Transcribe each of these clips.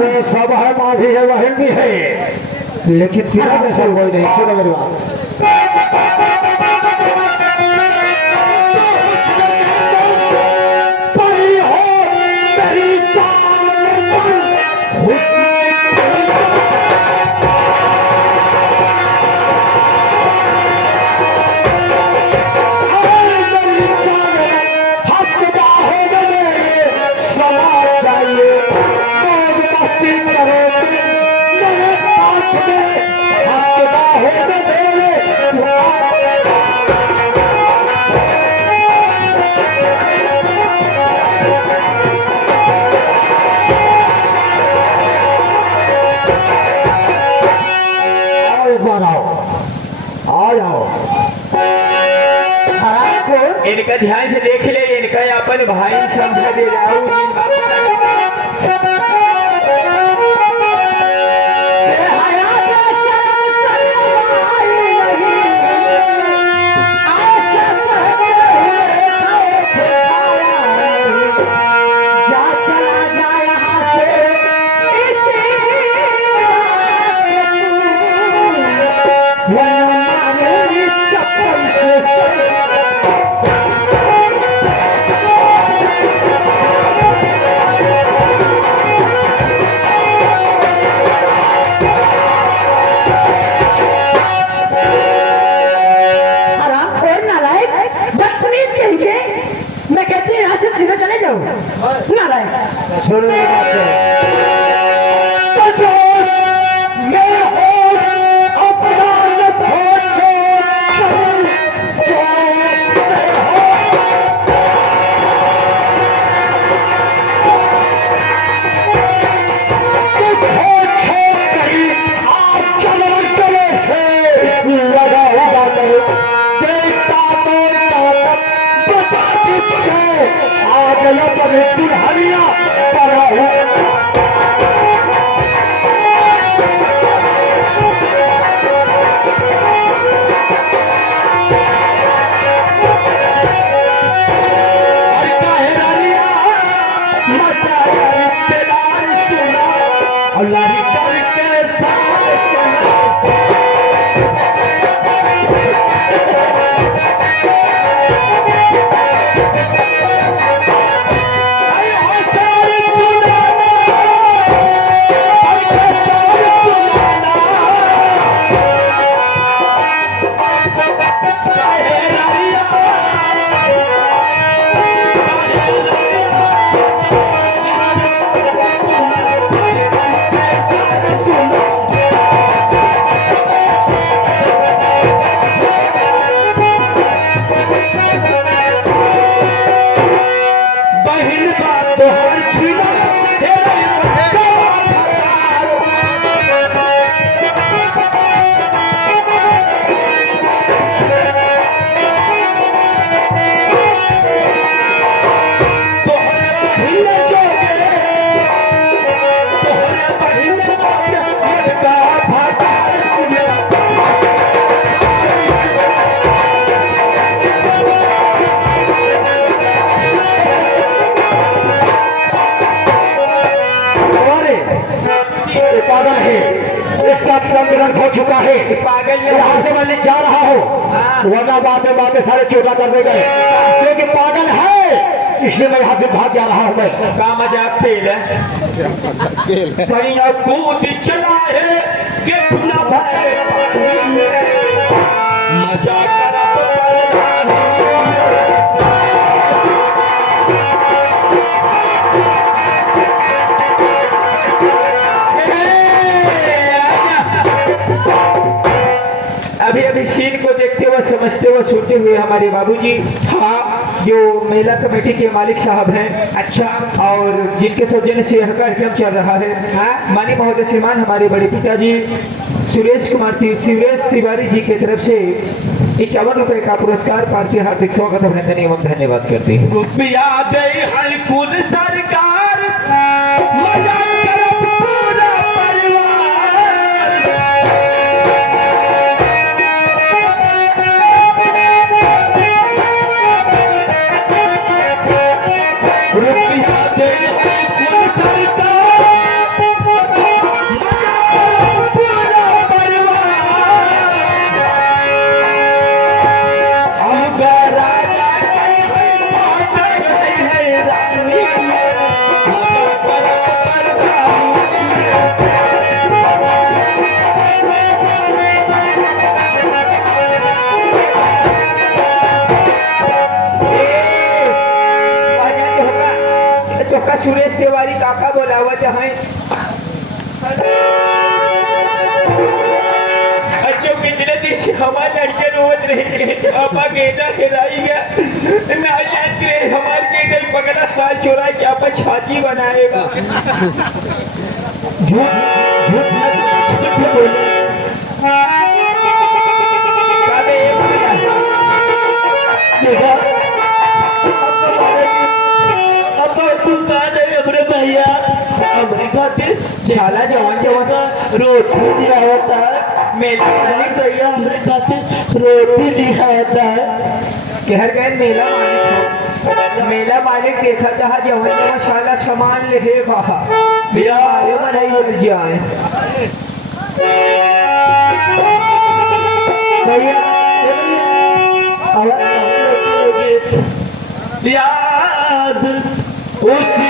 अरे सब है, माँ भी है, बहन भी है, लेकिन तेरा जैसा कोई नहीं। सुनो मेरी बात। परी हो मेरी जान पर खुशी इनका ध्यान से देख ले, इनका अपन भाई समझा दे रहा हूँ। मैं कहती हूँ यहाँ से सीधे चले जाओ नारायण। सुनो मेरी बात तो जो मैं हूँ अपना न खोजो, जो मैं हूँ खोजो कहीं आप चलो चले से लगा होगा नहीं देखता तो बताती तुझे आज पर दुल्हनिया पड़ा हूँ। पागल है, इसका संग्रहण हो चुका है। पागल यहाँ से मैं जा रहा हूँ, वरना बातें बातें सारे चोटा कर दे गए, क्योंकि पागल है इसलिए मैं यहाँ से भाग जा रहा हूँ। मैं का मजाक तेल है सही कूद चला है कि भुला भाई मजाक करा अभी अभी सीन को देखते हुए समझते हुए सुनते हुए हमारे बाबूजी हाँ जो मेला कमेटी के मालिक साहब हैं अच्छा और जिनके सौजन्य से यह कार्यक्रम चल रहा है हाँ माननीय महोदय श्रीमान हमारे बड़े पिताजी सुरेश तिवारी जी की तरफ से 51 रुपए का पुरस्कार पार्टी हार्दिक स्वागत अभिनंदन एवं धन्यवाद करते हैं। रुपया दे हर कुल सरकार मजा करब पूरा परिवार रुपया दे हर कुल सरकार है अच्छा कितने दिन से हमारे लड़के रोज रहे आपा गेदा खिलाई गया ना जानते हमारे गेदा पगला साल चोरा के आपा छाती बनाएगा झूठ झूठ झूठ बोलो काबे ये भैया देखा अब तू कहाँ नहीं अपने भैया अपने खातिर झाला जवान जवान रोटी दिया होता है मेला मालिक भैया अपने खातिर रोटी दिया होता है कहर गए मेला मालिक हो मेला मालिक देखा जहाँ जवान जवान शाला सामान ले बाहा भैया आयो बनाइए जाए भैया याद उसकी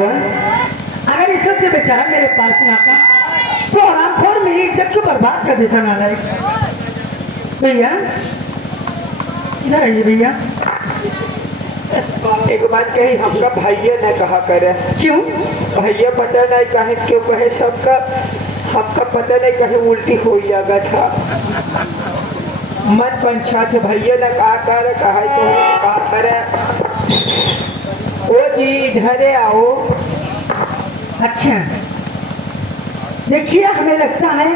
अगर इस वक्त बेचारा मेरे पास ना आता तो आरामखोर मेरी इज्जत को बर्बाद कर देता नालायक। भैया इधर आइए भैया। एक बात कही हमका भैया न कहा करे क्यों? भैया पता नहीं कहे क्यों कहे सबका हमका पता नहीं कहे उल्टी हो जाएगा था मन पंछा थे भैया न कहा कर कहा तो कहा करे ओ जी इधरे आओ। अच्छा देखिए हमें लगता है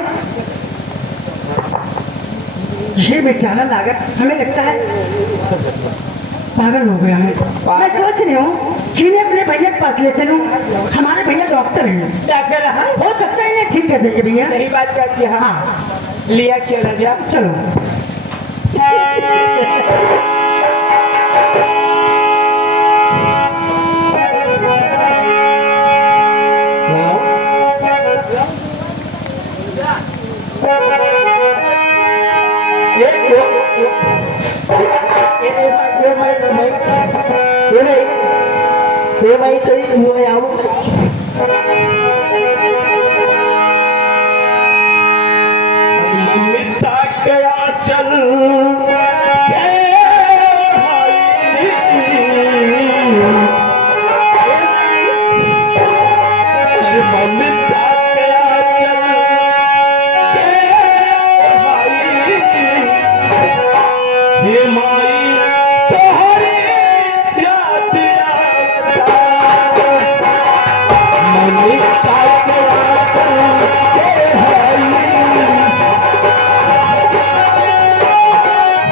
ये बेचारा लागत हमें लगता है पागल हो गया है। मैं सोच रही हूँ कि मैं अपने भैया के पास ले चलूँ। हमारे भैया डॉक्टर हैं, डॉक्टर हो सकता है इन्हें ठीक कर देंगे भैया। सही बात करती है हाँ लिया चला जा चलो ये भाई तो हुआ आओ मिलता गया चल Mami,